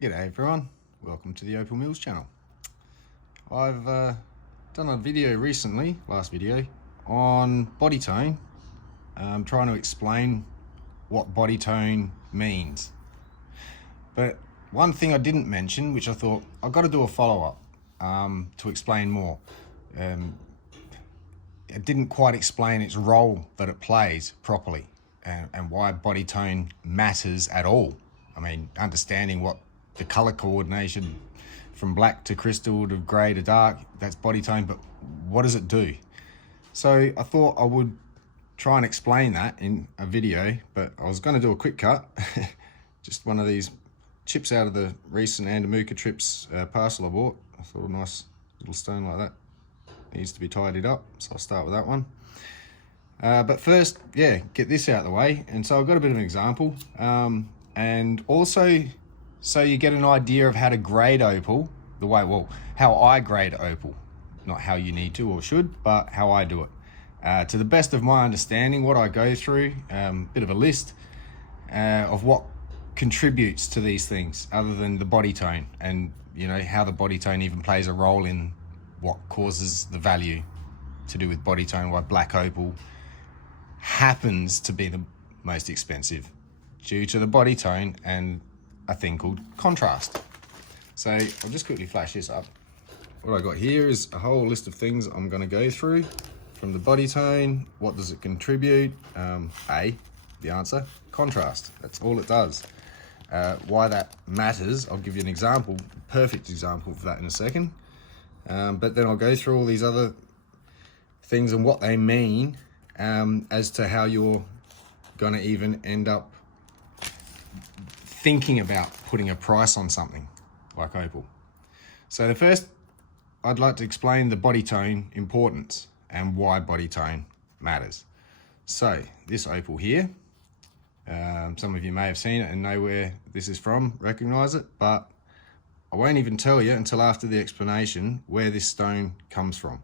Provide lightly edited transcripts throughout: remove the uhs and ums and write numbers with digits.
G'day everyone, welcome to the Opal Mills channel. I've done a video recently, last video, on body tone, trying to explain what body tone means. But one thing I didn't mention, which I thought I've got to do a follow-up to explain more. It didn't quite explain its role that it plays properly and why body tone matters at all. I mean, understanding what the color coordination from black to crystal to gray to dark, that's body tone, but what does it do? So I thought I would try and explain that in a video, but I was going to do a quick cut. Just one of these chips out of the recent Andamuka trips parcel I bought. I thought a nice little stone like that needs to be tidied up, so I'll start with that one. But first, yeah, get this out of the way. And so I've got a bit of an example, and also so you get an idea of how to grade opal, how I grade opal, not how you need to or should, but how I do it. To the best of my understanding, what I go through, bit of a list of what contributes to these things other than the body tone, and you know how the body tone even plays a role in what causes the value to do with body tone, why black opal happens to be the most expensive due to the body tone and a thing called contrast. So I'll just quickly flash this up. What I got here is a whole list of things I'm going to go through from the body tone. What does it contribute? The answer, contrast. That's all it does. Why that matters, I'll give you an example, perfect example of that in a second. But then I'll go through all these other things and what they mean as to how you're going to even end up thinking about putting a price on something like opal. So the first, I'd like to explain the body tone importance and why body tone matters. So this opal here, some of you may have seen it and know where this is from, recognize it, but I won't even tell you until after the explanation where this stone comes from.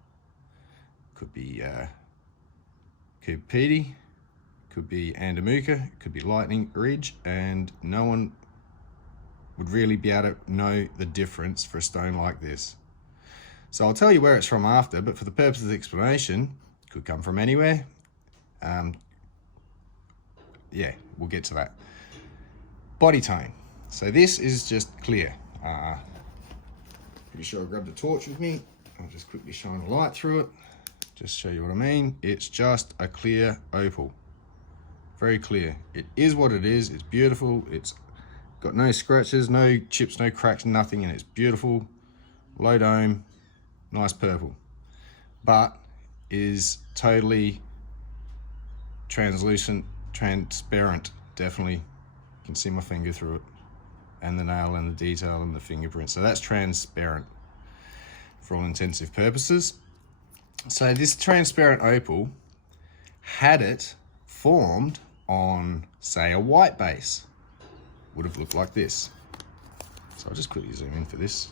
Could be Kupiti, could be Andamuka, it could be Lightning Ridge, and no one would really be able to know the difference for a stone like this. So I'll tell you where it's from after, but for the purpose of the explanation, it could come from anywhere. Yeah, we'll get to that. Body tone. So this is just clear. Pretty sure I grabbed a torch with me. I'll just quickly shine a light through it. Just show you what I mean. It's just a clear opal. Very clear. It is what it is. It's beautiful. It's got no scratches, no chips, no cracks, nothing, and it's beautiful, low dome, nice purple, but is totally translucent, transparent. Definitely, you can see my finger through it, and the nail and the detail and the fingerprint. So that's transparent for all intensive purposes. So this transparent opal, had it formed on, say, a white base, would have looked like this. So I'll just quickly zoom in for this.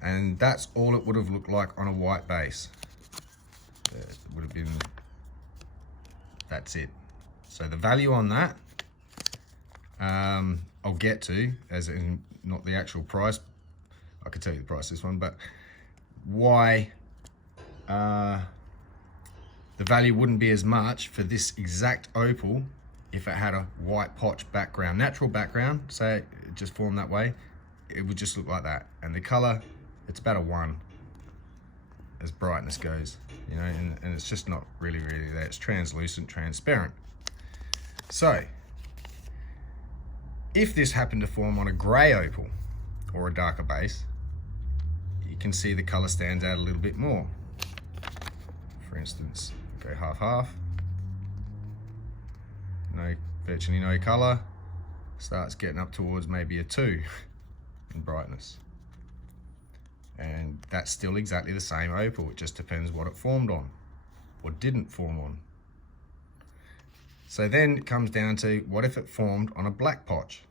And that's all it would have looked like on a white base. It would have been, that's it. So the value on that, I'll get to, as in not the actual price. I could tell you the price of this one, but why the value wouldn't be as much for this exact opal if it had a white potch background, natural background, say it just formed that way, it would just look like that. And the color, it's about a 1 as brightness goes, you know, and it's just not really there. It's translucent, transparent. So if this happened to form on a gray opal or a darker base, you can see the color stands out a little bit more. For instance, go half-half, virtually no color, starts getting up towards maybe a 2 in brightness. And that's still exactly the same opal, it just depends what it formed on or didn't form on. So then it comes down to, what if it formed on a black potch?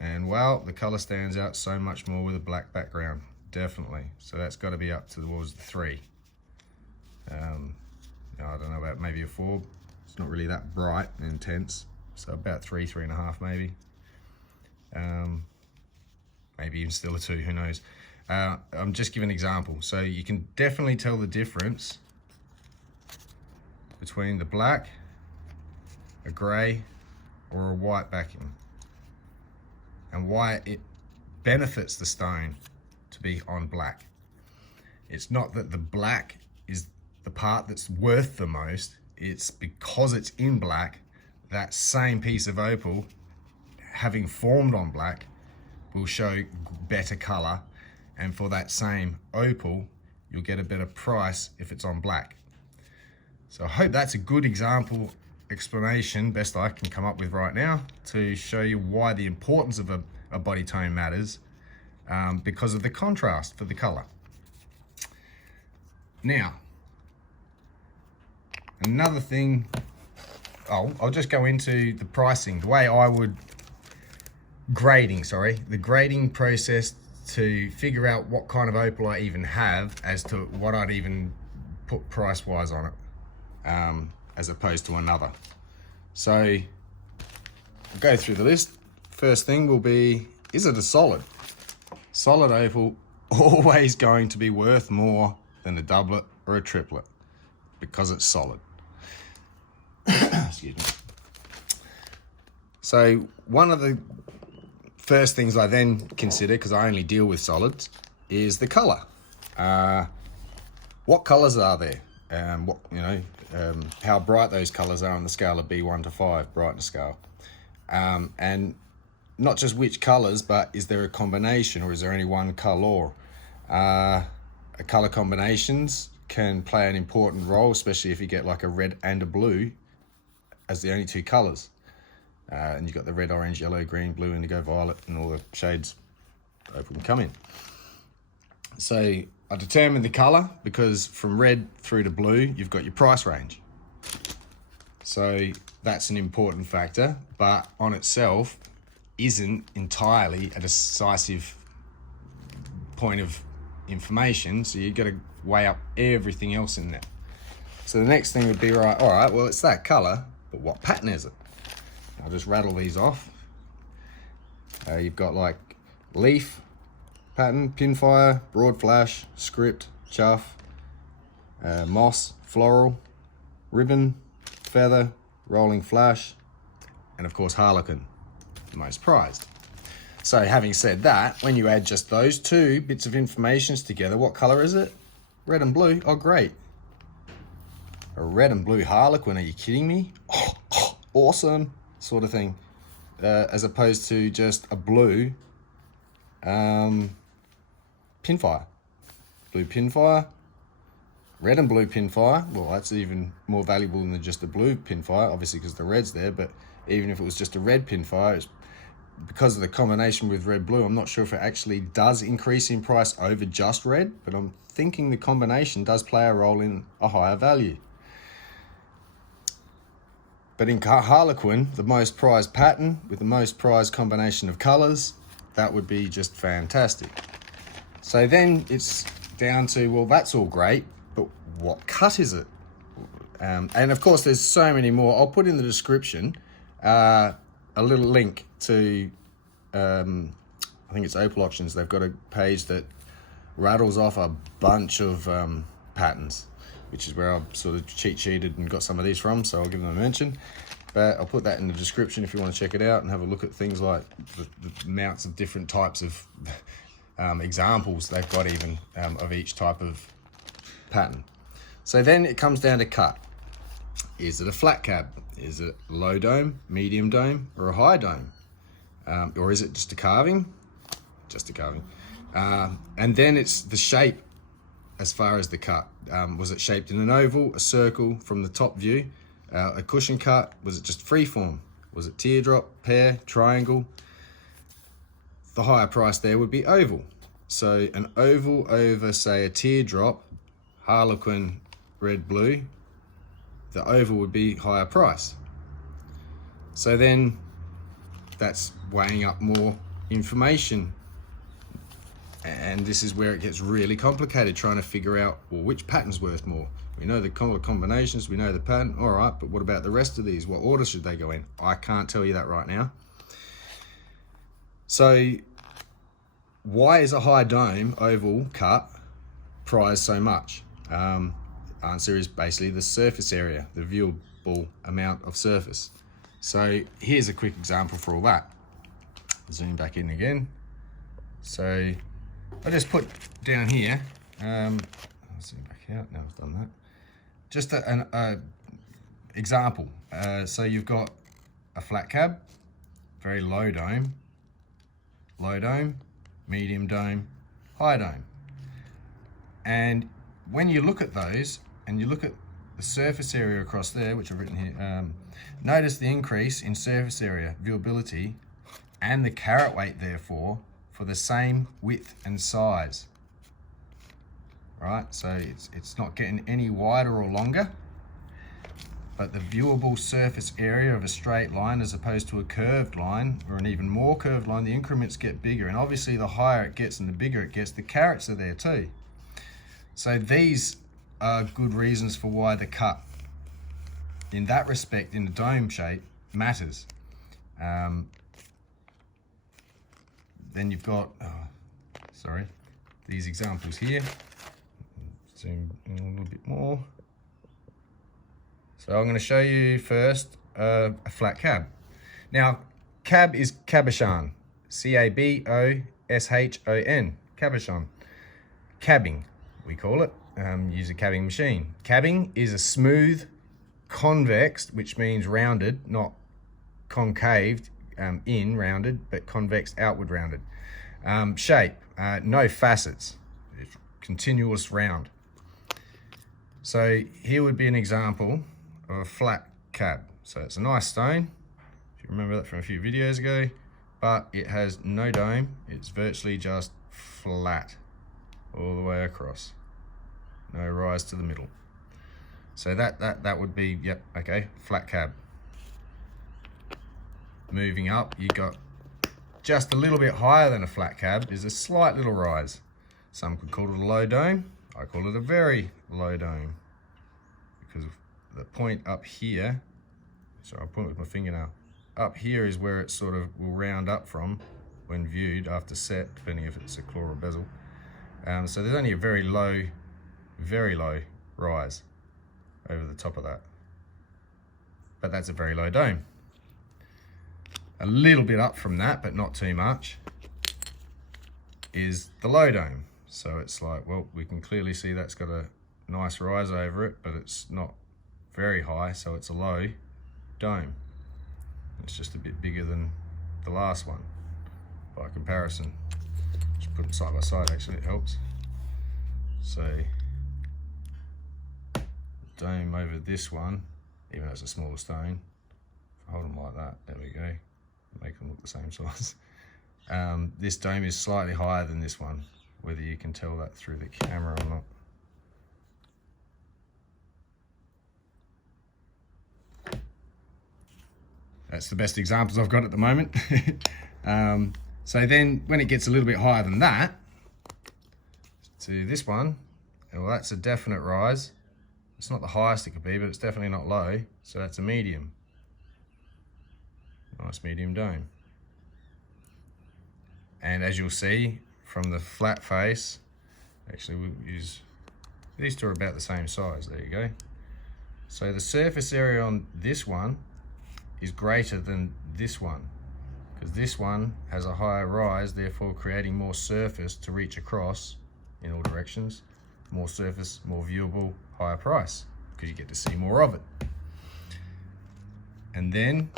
And well, the color stands out so much more with a black background, definitely. So that's got to be up towards the 3. I don't know, about maybe a 4. It's not really that bright and intense, so about 3.5 maybe. Maybe even still a 2, who knows. I'm just giving an example. So you can definitely tell the difference between the black, a grey, or a white backing, and why it benefits the stone to be on black. It's not that the black is the part that's worth the most, it's because it's in black, that same piece of opal, having formed on black, will show better colour, and for that same opal, you'll get a better price if it's on black. So I hope that's a good example, explanation, best I can come up with right now, to show you why the importance of a body tone matters, because of the contrast for the colour. Now, another thing, I'll just go into the pricing, the way I would, the grading process to figure out what kind of opal I even have as to what I'd even put price-wise on it, as opposed to another. So, I'll go through the list. First thing will be, is it a solid? Solid opal, always going to be worth more than a doublet or a triplet because it's solid. Excuse me. So one of the first things I then consider, because I only deal with solids, is the colour. What colours are there? How bright those colours are on the scale of B1 to 5, brightness scale. And not just which colours, but is there a combination or is there only one colour? Colour combinations can play an important role, especially if you get like a red and a blue as the only 2 colours. And you've got the red, orange, yellow, green, blue, indigo, violet, and all the shades opal can come in. So I determine the colour because from red through to blue, you've got your price range. So that's an important factor, but on itself isn't entirely a decisive point of information, so you've got to weigh up everything else in there. So the next thing would be, right, all right, well, it's that colour, but what pattern is it? I'll just rattle these off. You've got like leaf pattern, pinfire, broad flash, script, chuff, moss, floral, ribbon, feather, rolling flash, and of course harlequin, the most prized. So having said that, when you add just those 2 bits of information together, what colour is it? Red and blue. Oh, great. A red and blue harlequin, are you kidding me? Oh, awesome, sort of thing. As opposed to just a blue pinfire. Blue pinfire, red and blue pinfire. Well, that's even more valuable than just a blue pinfire, obviously because the red's there, but even if it was just a red pinfire, it's because of the combination with red blue, I'm not sure if it actually does increase in price over just red, but I'm thinking the combination does play a role in a higher value. But in harlequin, the most prized pattern with the most prized combination of colours, that would be just fantastic. So then it's down to, well, that's all great, but what cut is it? And of course, there's so many more. I'll put in the description a little link to, I think it's Opal Auctions. They've got a page that rattles off a bunch of patterns, which is where I've sort of cheat sheeted and got some of these from, so I'll give them a mention. But I'll put that in the description if you want to check it out and have a look at things like the amounts of different types of examples they've got even of each type of pattern. So then it comes down to cut. Is it a flat cab? Is it low dome, medium dome, or a high dome? Or is it just a carving? Just a carving. And then it's the shape as far as the cut. Was it shaped in an oval, a circle from the top view? A cushion cut? Was it just freeform? Was it teardrop, pear, triangle? The higher price there would be oval. So an oval over, say, a teardrop, harlequin, red, blue, the oval would be higher price. So then that's weighing up more information. And this is where it gets really complicated, trying to figure out, well, which pattern's worth more? We know the color combinations, we know the pattern, all right, but what about the rest of these? What order should they go in? I can't tell you that right now. So why is a high dome oval cut prized so much? Answer is basically the surface area, the viewable amount of surface. So here's a quick example for all that. Zoom back in again. So I just put down here, I'll zoom back out, now I've done that. Just an example. So you've got a flat cab, very low dome, medium dome, high dome. And when you look at those and you look at the surface area across there, which I've written here, notice the increase in surface area, viewability, and the carat weight therefore for the same width and size. Right, so it's not getting any wider or longer, but the viewable surface area of a straight line as opposed to a curved line or an even more curved line, the increments get bigger, and obviously the higher it gets and the bigger it gets, the carats are there too. So these are good reasons for why the cut in that respect in the dome shape matters. Then you've got, these examples here. Zoom in a little bit more. So I'm going to show you first a flat cab. Now, cab is cabochon, C-A-B-O-S-H-O-N, cabochon. Cabbing, we call it. Use a cabbing machine. Cabbing is a smooth, convex, which means rounded, not concaved, rounded, but convex, outward rounded. Shape, no facets, it's continuous round. So here would be an example of a flat cab. So it's a nice stone, if you remember that from a few videos ago, but it has no dome, it's virtually just flat all the way across. No rise to the middle. So that would be, yep, okay, flat cab. Moving up, you got just a little bit higher than a flat cab is a slight little rise. Some could call it a low dome. I call it a very low dome because the point up here, so I'll point with my finger now, up here is where it sort of will round up from when viewed after set, depending if it's a claw or bezel. So there's only a very low rise over the top of that. But that's a very low dome. A little bit up from that, but not too much, is the low dome. So it's like, well, we can clearly see that's got a nice rise over it, but it's not very high, so it's a low dome. It's just a bit bigger than the last one by comparison. Just put them side by side, actually, it helps. So, dome over this one, even though it's a smaller stone, hold them like that, there we go, make them look the same size. This dome is slightly higher than this one, whether you can tell that through the camera or not. That's the best examples I've got at the moment. So then when it gets a little bit higher than that, to this one, well, that's a definite rise. It's not the highest it could be, but it's definitely not low. So that's a medium. Nice medium dome. And as you'll see from the flat face, actually we'll use, these two are about the same size, there you go. So the surface area on this one is greater than this one, because this one has a higher rise, therefore creating more surface to reach across in all directions. More surface, more viewable, higher price, because you get to see more of it. And then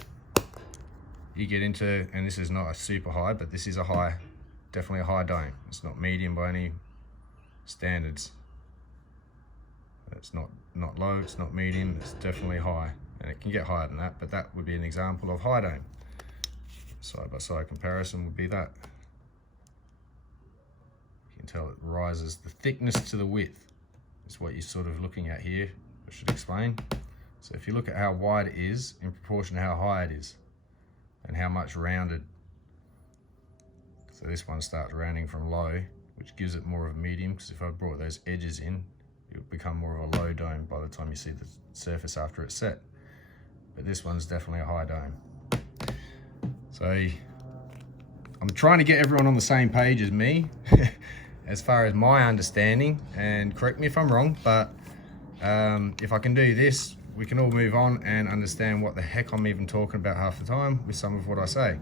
you get into, and this is not a super high, but this is a high, definitely a high dome. It's not medium by any standards. It's not low, it's not medium, it's definitely high. And it can get higher than that, but that would be an example of high dome. Side by side comparison would be that. You can tell it rises, the thickness to the width is what you're sort of looking at here. I should explain. So if you look at how wide it is in proportion to how high it is and how much rounded. So this one starts rounding from low, which gives it more of a medium, because if I brought those edges in, it would become more of a low dome by the time you see the surface after it's set. But this one's definitely a high dome. So I'm trying to get everyone on the same page as me as far as my understanding, and correct me if I'm wrong, but if I can do this, we can all move on and understand what the heck I'm even talking about half the time with some of what I say.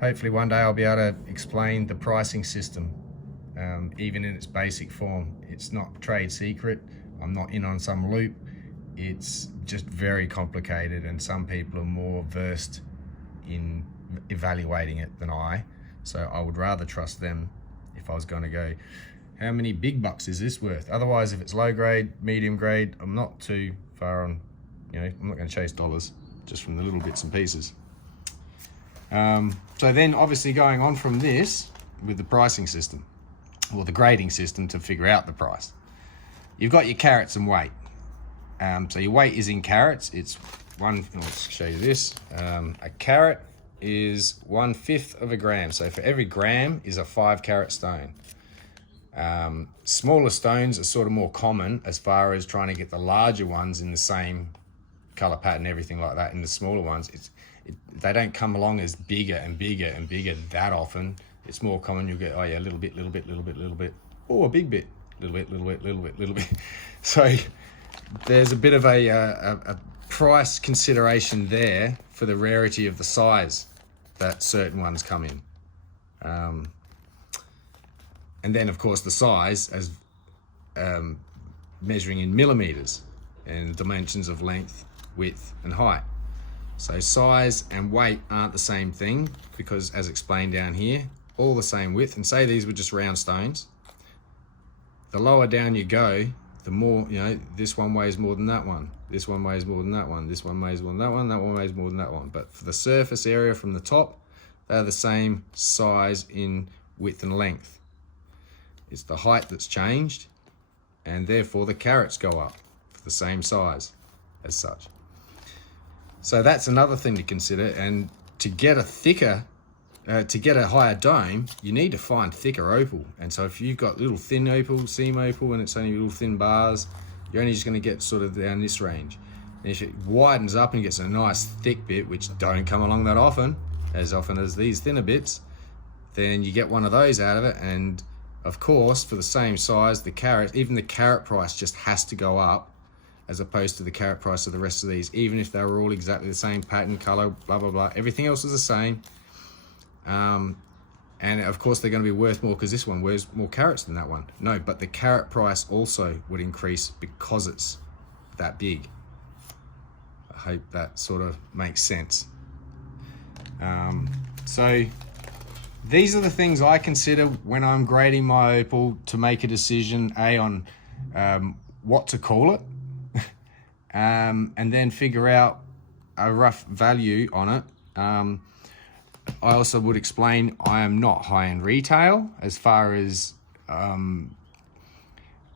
Hopefully one day I'll be able to explain the pricing system, even in its basic form. It's not trade secret. I'm not in on some loop. It's just very complicated, and some people are more versed in evaluating it than I. So I would rather trust them if I was going to go, how many big bucks is this worth? Otherwise, if it's low grade, medium grade, I'm not too far on, you know, I'm not going to chase dollars just from the little bits and pieces. So then obviously going on from this with the pricing system, or the grading system to figure out the price, you've got your carats and weight. So your weight is in carats. It's let's show you this. A carat is 1/5 of a gram. So for every gram is a 5 carat stone. Smaller stones are sort of more common as far as trying to get the larger ones in the same color pattern, everything like that. In the smaller ones, they don't come along as bigger and bigger and bigger that often. It's more common you'll get, oh yeah, a little bit, oh, a big bit, little bit. So there's a bit of a price consideration there for the rarity of the size that certain ones come in. And then of course the size as measuring in millimeters and dimensions of length, width and height. So size and weight aren't the same thing, because as explained down here, all the same width, and say these were just round stones, the lower down you go, the more, you know, this one weighs more than that one, this one weighs more than that one, this one weighs more than that one, that one weighs more than that one. But for the surface area from the top, they're the same size in width and length. It's the height that's changed, and therefore the carats go up for the same size as such. So that's another thing to consider. And to get a thicker, to get a higher dome, you need to find thicker opal. And so if you've got little thin opal, seam opal, and it's only little thin bars, you're only just going to get sort of down this range. And if it widens up and gets a nice thick bit, which don't come along that often as these thinner bits, then you get one of those out of it. And of course, for the same size, the carat, even the carat price just has to go up, as opposed to the carat price of the rest of these, even if they were all exactly the same pattern, color, blah, blah, blah. Everything else is the same. And of course they're going to be worth more because this one wears more carats than that one. No, but the carat price also would increase because it's that big. I hope that sort of makes sense. So these are the things I consider when I'm grading my opal to make a decision, on what to call it, and then figure out a rough value on it. I also would explain I am not high-end retail, as far as I'm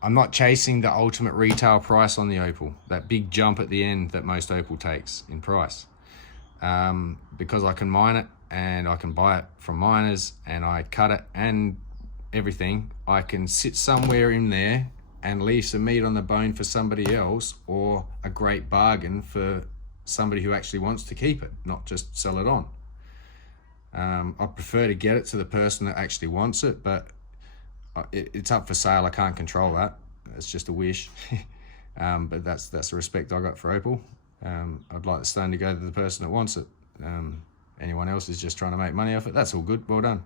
not chasing the ultimate retail price on the opal, that big jump at the end that most opal takes in price. Because I can mine it and I can buy it from miners and I cut it and everything, I can sit somewhere in there and leave some meat on the bone for somebody else, or a great bargain for somebody who actually wants to keep it, not just sell it on. I prefer to get it to the person that actually wants it, but it's up for sale. I can't control that. It's just a wish. But that's the respect I got for opal. I'd like the stone to go to the person that wants it. Anyone else is just trying to make money off it, that's all good, well done.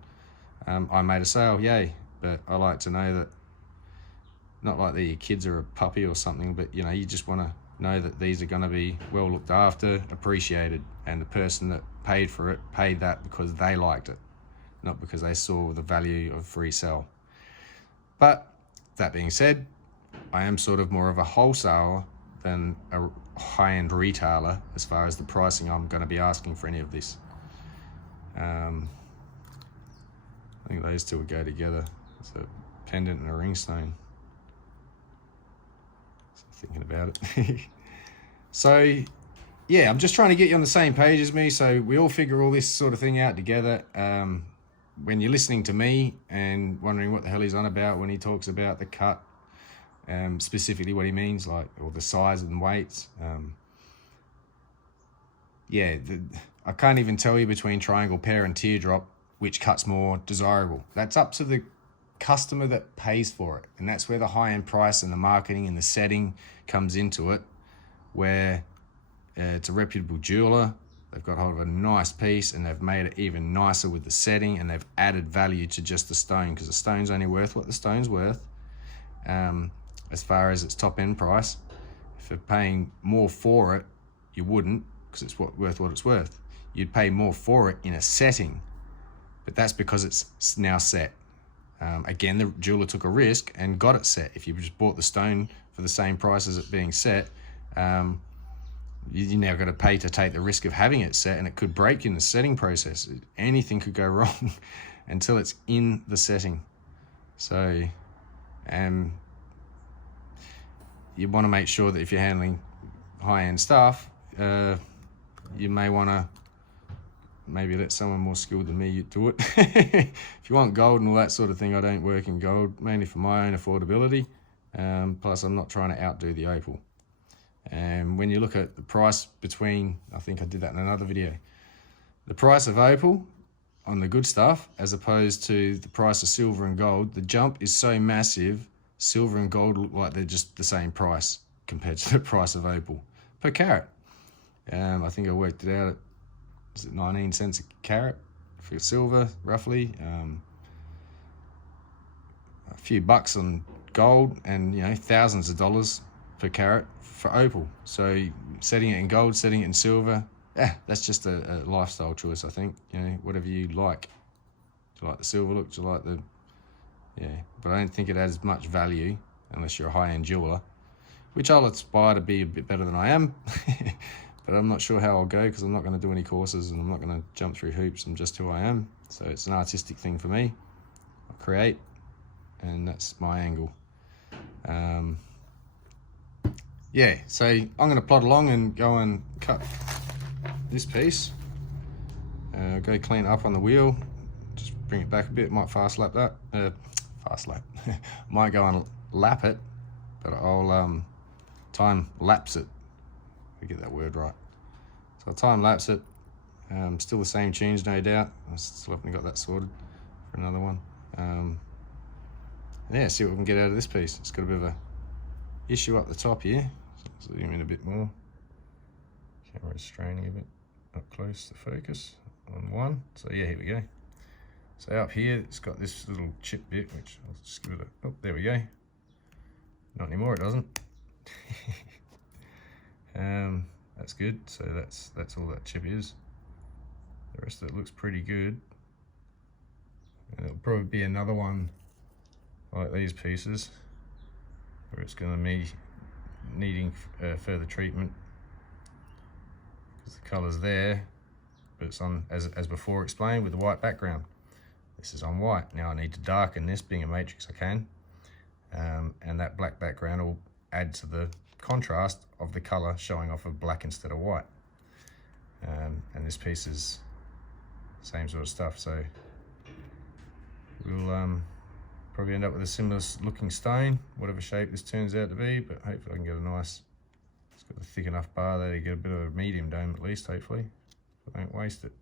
I made a sale, yay. But I like to know that, not like that your kids are a puppy or something, but you know, you just want to know that these are going to be well looked after, appreciated, and the person that paid for it paid that because they liked it, not because they saw the value of free sell. But that being said, I am sort of more of a wholesaler than a high-end retailer as far as the pricing I'm going to be asking for any of this. I think those two would go together. It's a pendant and a ring stone. Thinking about it. So yeah, I'm just trying to get you on the same page as me, so we all figure all this sort of thing out together. When you're listening to me and wondering what the hell he's on about when he talks about the cut, specifically what he means, like, or the size and weights, I can't even tell you between triangle, pear and teardrop which cut's more desirable. That's up to the customer that pays for it. And that's where the high-end price and the marketing and the setting comes into it, where it's a reputable jeweler. They've got hold of a nice piece and they've made it even nicer with the setting, and they've added value to just the stone, because the stone's only worth what the stone's worth as far as its top end price. If you're paying more for it, you wouldn't, because it's worth what it's worth. You'd pay more for it in a setting, but that's because it's now set. Again, the jeweler took a risk and got it set. If you just bought the stone for the same price as it being set, you now got to pay to take the risk of having it set, and it could break in the setting process. Anything could go wrong until it's in the setting. So you want to make sure that if you're handling high-end stuff, you may want to maybe let someone more skilled than me do it. If you want gold and all that sort of thing, I don't work in gold, mainly for my own affordability. Plus, I'm not trying to outdo the Opal. And when you look at the price between, I think I did that in another video, the price of Opal on the good stuff as opposed to the price of silver and gold, the jump is so massive. Silver and gold look like they're just the same price compared to the price of Opal per carat. I think I worked it out at, is it 19 cents a carat for silver, roughly. A few bucks on gold, and thousands of dollars per carat for Opal. So setting it in gold, setting it in silver, that's just a lifestyle choice, I think. Whatever you like. Do you like the silver look? Do you like the... Yeah, but I don't think it adds much value unless you're a high-end jeweler, which I'll aspire to be a bit better than I am. But I'm not sure how I'll go, because I'm not going to do any courses and I'm not going to jump through hoops. I'm just who I am. So it's an artistic thing for me. I create, and that's my angle. Yeah, so I'm going to plod along and go and cut this piece. Go clean it up on the wheel. Just bring it back a bit. Might fast lap that. Fast lap. Might go and lap it, but I'll time lapse it. I get that word right. So I'll time lapse it. Still the same tunes, no doubt. I still haven't got that sorted for another one. Yeah, see what we can get out of this piece. It's got a bit of a issue up the top here. So zoom in a bit more. Camera's straining a bit up close to focus on one. So yeah, here we go. So up here, it's got this little chip bit, which I'll just give it a, oh, there we go. Not anymore, it doesn't. That's good. So that's all that chip is. The rest of it looks pretty good. And it'll probably be another one like these pieces, where it's going to be needing further treatment, because the colour's there, but it's on, as before explained, with the white background. This is on white. Now I need to darken this, being a matrix I can, and that black background will add to the contrast of the colour showing off of black instead of white. And this piece is the same sort of stuff, so we'll probably end up with a similar looking stone, whatever shape this turns out to be, but hopefully I can get a nice, it's got a thick enough bar there to get a bit of a medium dome at least, hopefully, so I don't waste it.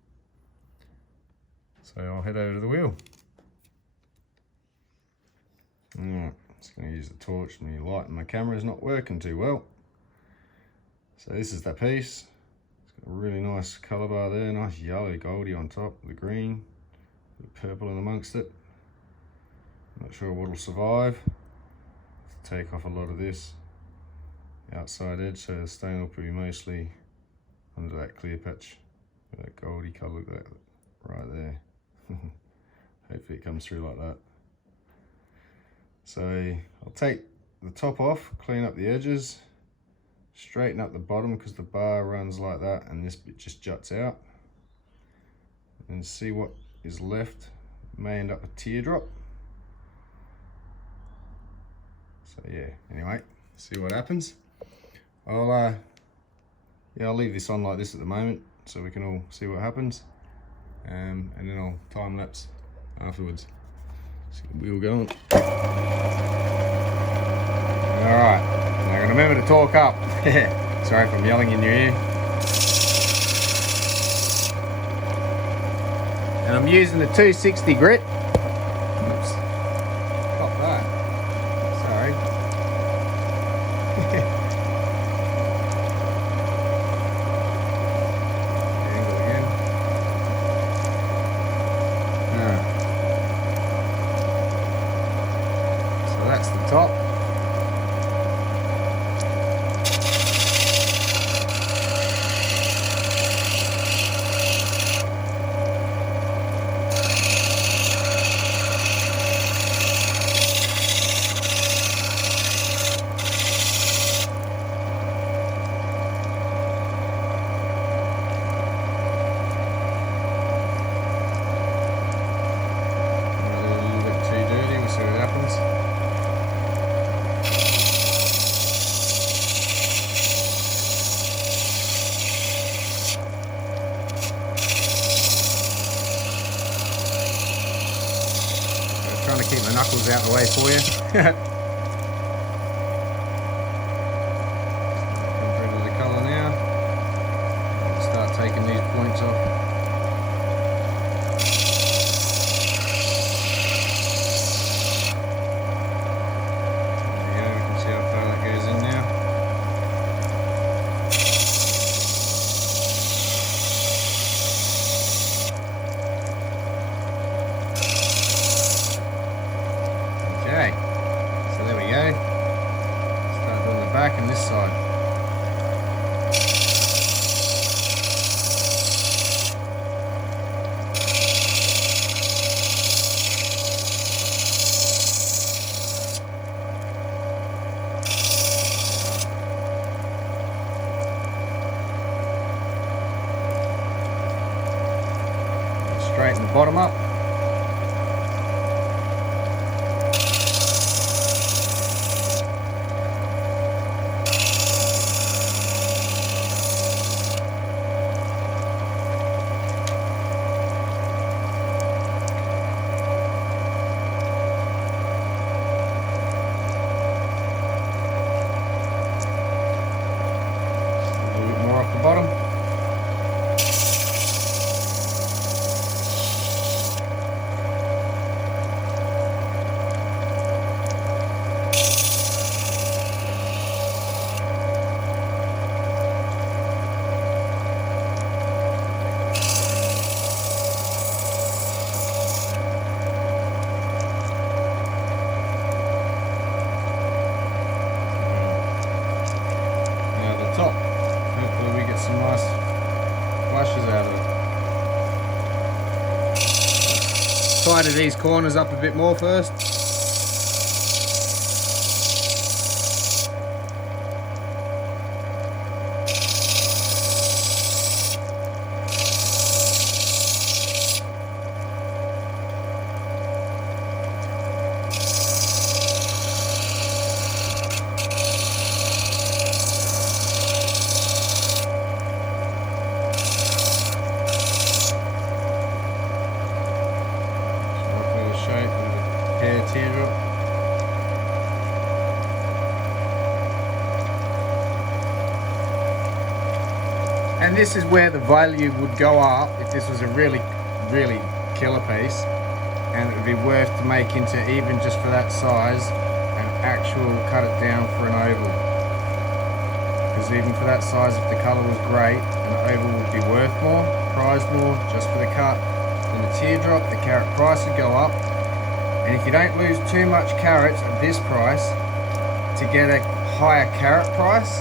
So I'll head over to the wheel. Alright, just going to use the torch. My light and my camera is not working too well. So this is that piece. It's got a really nice colour bar there, nice yellow goldy on top, the green, the purple in amongst it. Not sure what'll survive. Have to take off a lot of this outside edge, so the stone will be mostly under that clear patch, that goldy colour, that right there. Hopefully it comes through like that. So I'll take the top off, clean up the edges, straighten up the bottom because the bar runs like that and this bit just juts out, and see what is left. May end up a teardrop. So yeah, anyway, see what happens. I'll leave this on like this at the moment so we can all see what happens, and then I'll time lapse afterwards. See the wheel going. Alright, now remember to talk up. Sorry if I'm yelling in your ear. And I'm using the 260 grit. Oops. Pop that. Sorry. Angle again. So that's the top. Trying to keep the knuckles out of the way for you. Get rid of the colour now. Start taking these points off. There you go, we can see how far that goes in now. Okay, so there we go. Start doing the back and this side. Straighten the bottom up. Off the bottom. Now the top. Hopefully we get some nice flashes out of it. Tidy these corners up a bit more first. Teardrop. And this is where the value would go up if this was a really killer piece, and it would be worth to make into, even just for that size, an actual cut it down for an oval. Because even for that size, if the colour was great, an oval would be worth more, prized more, just for the cut. And the teardrop, the carat price would go up. And if you don't lose too much carats at this price to get a higher carat price,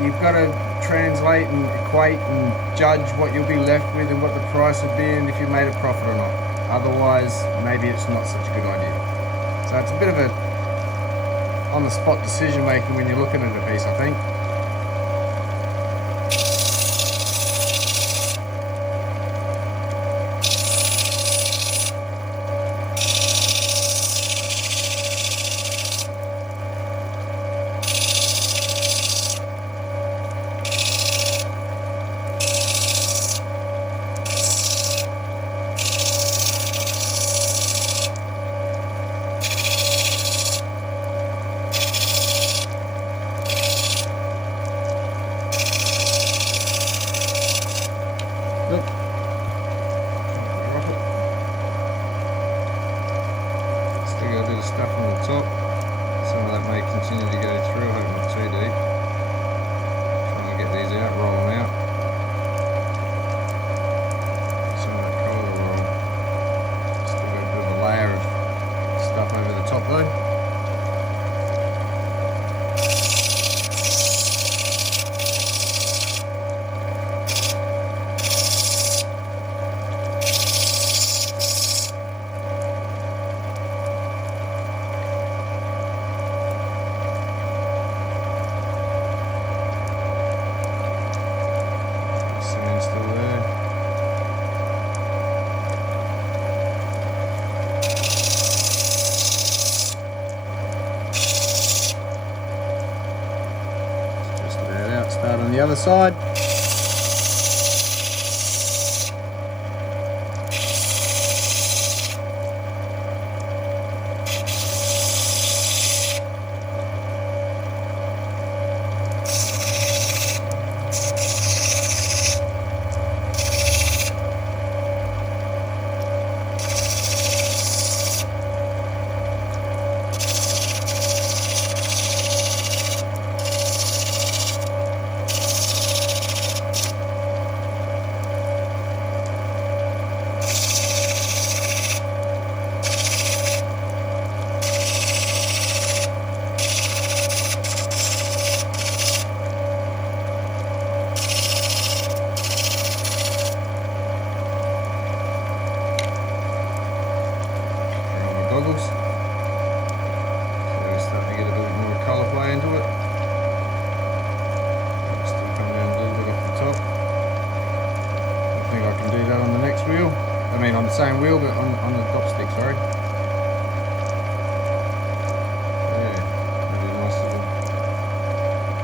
you've got to translate and equate and judge what you'll be left with and what the price would be and if you made a profit or not. Otherwise, maybe it's not such a good idea. So it's a bit of a on-the-spot decision making when you're looking at a piece, I think. other side. Goggles. So we're starting to get a bit more colour play into it. Still coming down a little bit off the top. I think I can do that on the next wheel. I mean on the same wheel, but on the top stick, sorry. Yeah, really nice little.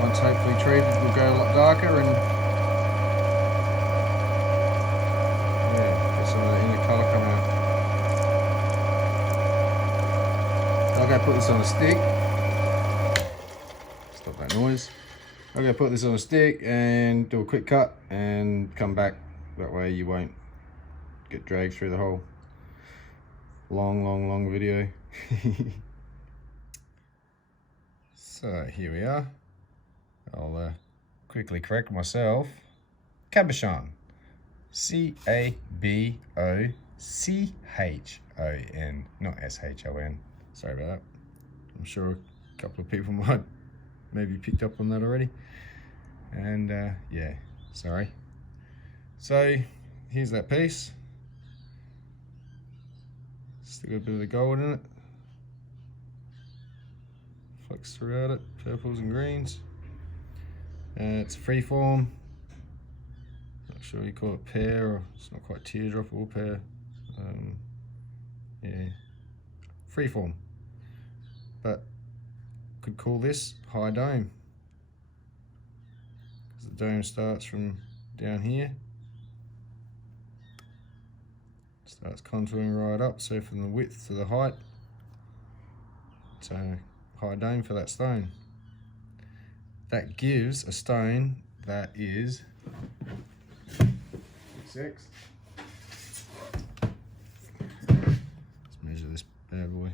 Once hopefully treated, will go a lot darker and yeah, get some of the inner colour come out. I'm going to put this on a stick. Stop that noise. I'm going to put this on a stick and do a quick cut and come back. That way you won't get dragged through the whole long video. So here we are. I'll quickly correct myself. Cabochon. C-A-B-O-C-H-O-N, not S-H-O-N. Sorry about that. I'm sure a couple of people might maybe picked up on that already. And yeah, sorry. So here's that piece. Still got a bit of the gold in it. Flecks throughout it, purples and greens. It's freeform. Not sure you call it pear, or it's not quite teardrop or pear. Yeah, freeform. But could call this high dome, because the dome starts from down here, starts contouring right up, so from the width to the height, it's a high dome for that stone. That gives a stone that is 6. Let's measure this bad boy.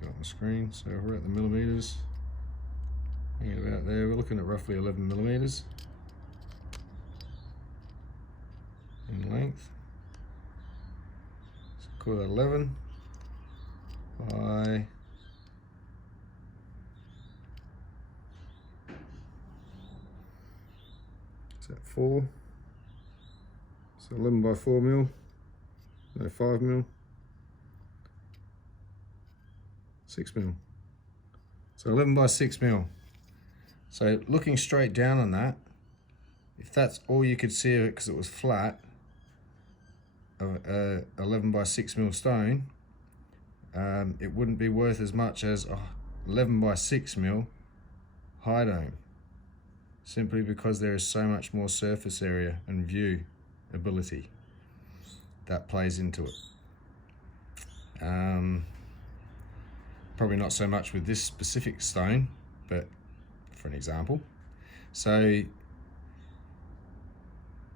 Got on the screen, so we're at the millimeters. Hang it about there. We're looking at roughly 11 millimeters in length. So call that 11 by is that 4? So 11 by 4 mil, no 5 mil. 6 mil. So 11 by 6 mil. So looking straight down on that, if that's all you could see of it because it was flat, 11 by 6 mil stone, it wouldn't be worth as much as 11 by 6 mil high dome, simply because there is so much more surface area and view ability that plays into it. Probably not so much with this specific stone, but for an example. So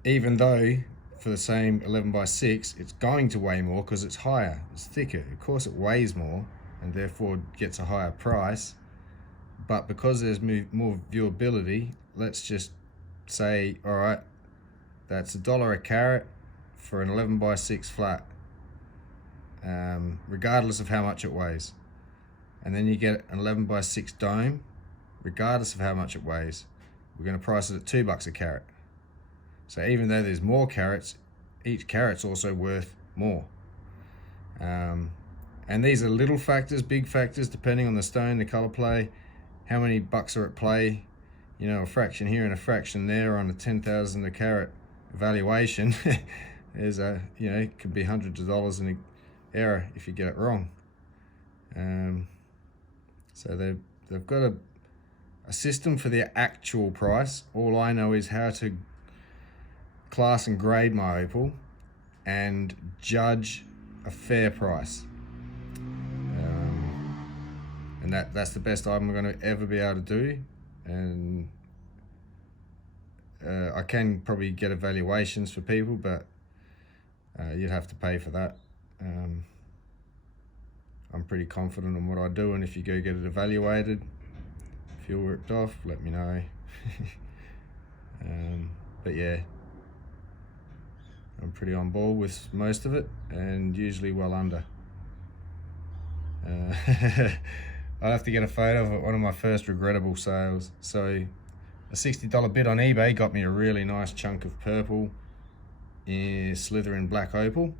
even though for the same 11 by 6, it's going to weigh more because it's higher, it's thicker. Of course it weighs more and therefore gets a higher price. But because there's more viewability, let's just say, all right, that's $1 a carat for an 11 by 6 flat, regardless of how much it weighs. And then you get an 11 by 6 dome, regardless of how much it weighs. We're going to price it at $2 a carat. So even though there's more carats, each carat's also worth more. And these are little factors, big factors, depending on the stone, the color play, how many bucks are at play. You know, a fraction here and a fraction there on a 10,000 a carat valuation. There's a, you know, it could be hundreds of dollars in an error if you get it wrong. So they're they've got a system for their actual price. All I know is how to class and grade my opal and judge a fair price. And that's the best I'm going to ever be able to do. And I can probably get evaluations for people, but you'd have to pay for that. I'm pretty confident in what I do, and if you go get it evaluated, if you're ripped off, let me know. But yeah, I'm pretty on board with most of it, and usually well under. I'll have to get a photo of it, one of my first regrettable sales. So a $60 bid on eBay got me a really nice chunk of purple Slytherin black opal,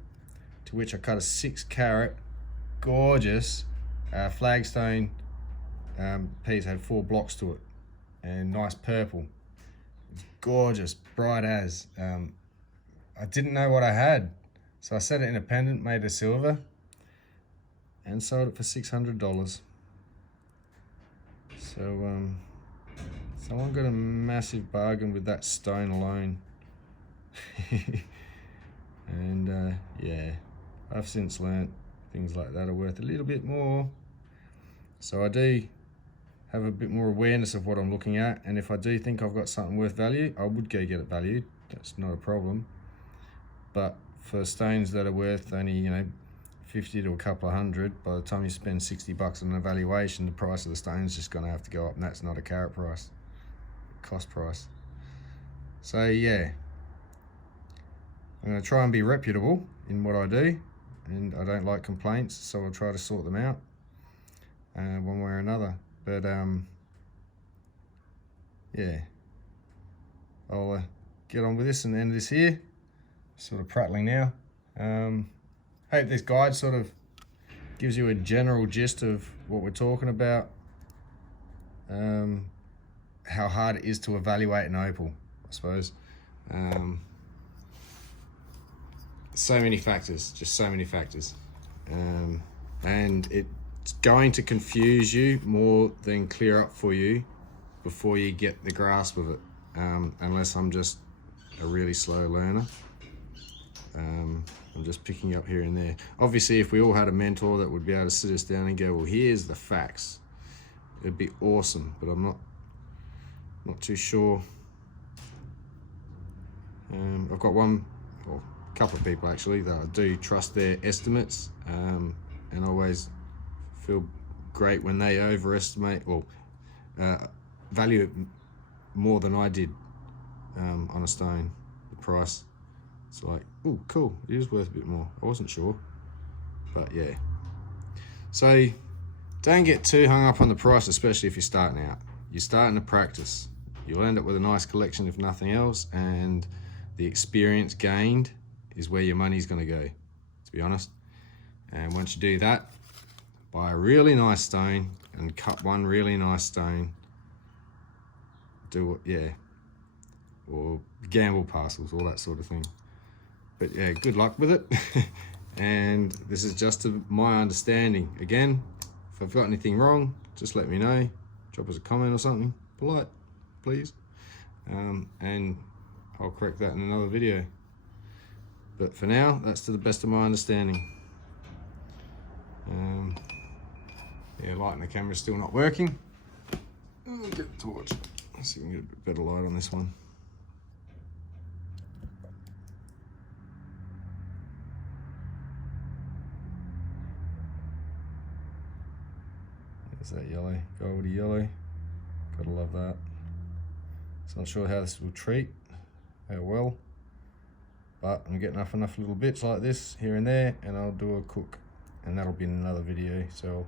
to which I cut a 6-carat gorgeous flagstone piece. Had 4 blocks to it, and nice purple. It's gorgeous, bright as. I didn't know what I had, so I set it in a pendant made of silver and sold it for $600. So someone got a massive bargain with that stone alone. And yeah, I've since learnt things like that are worth a little bit more. So I do have a bit more awareness of what I'm looking at, and if I do think I've got something worth value, I would go get it valued. That's not a problem. But for stones that are worth only, you know, 50 to a couple of hundred, by the time you spend $60 on an evaluation, the price of the stone's just going to have to go up, and that's not a carat price, cost price. So yeah, I'm going to try and be reputable in what I do, and I don't like complaints, so I'll try to sort them out one way or another. But yeah, I'll get on with this and end this here. Sort of prattling now. Hope this guide sort of gives you a general gist of what we're talking about, how hard it is to evaluate an opal, I suppose. So many factors, just so many factors. And it's going to confuse you more than clear up for you before you get the grasp of it, unless I'm just a really slow learner. I'm just picking up here and there. Obviously, if we all had a mentor that would be able to sit us down and go, well, here's the facts, it'd be awesome, but I'm not too sure. I've got one, or a couple of people actually, that I do trust their estimates, and always feel great when they overestimate, well, value it more than I did on a stone, the price. It's like, oh, cool, it is worth a bit more. I wasn't sure, but yeah. So don't get too hung up on the price, especially if you're starting out. You're starting to practice. You'll end up with a nice collection if nothing else, and the experience gained is where your money's gonna go, to be honest. And once you do that, buy a really nice stone and cut one really nice stone. Do it, yeah. Or gamble parcels, all that sort of thing. But yeah, good luck with it. And this is just my understanding. Again, if I've got anything wrong, just let me know. Drop us a comment or something, polite, please. And I'll correct that in another video. But for now, that's to the best of my understanding. Yeah, light in the camera's still not working. Get the torch. Let's see if we can get a bit better light on this one. There's that yellow, goldy yellow. Gotta love that. So not sure how this will treat, how well, but I'm getting enough little bits like this here and there, and I'll do a cook, and that'll be in another video. So I'll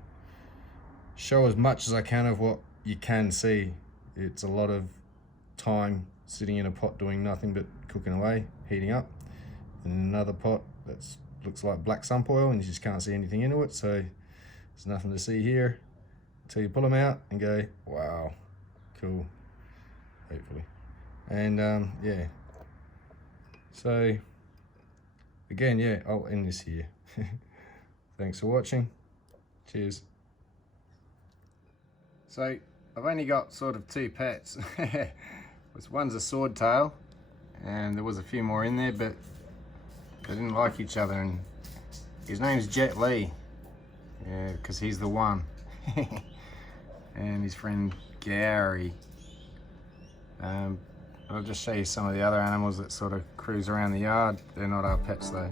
show as much as I can of what you can see. It's a lot of time sitting in a pot doing nothing but cooking away, heating up, and another pot that looks like black sump oil, and you just can't see anything into it, so there's nothing to see here until you pull them out and go, wow, cool, hopefully. And yeah, so again, yeah, I'll end this here. Thanks for watching. Cheers. So I've only got sort of two pets. One's a swordtail, and there was a few more in there, but they didn't like each other, and his name's Jet Li, yeah, because he's the one. And his friend Gary. I'll just show you some of the other animals that sort of cruise around the yard. They're not our pets though.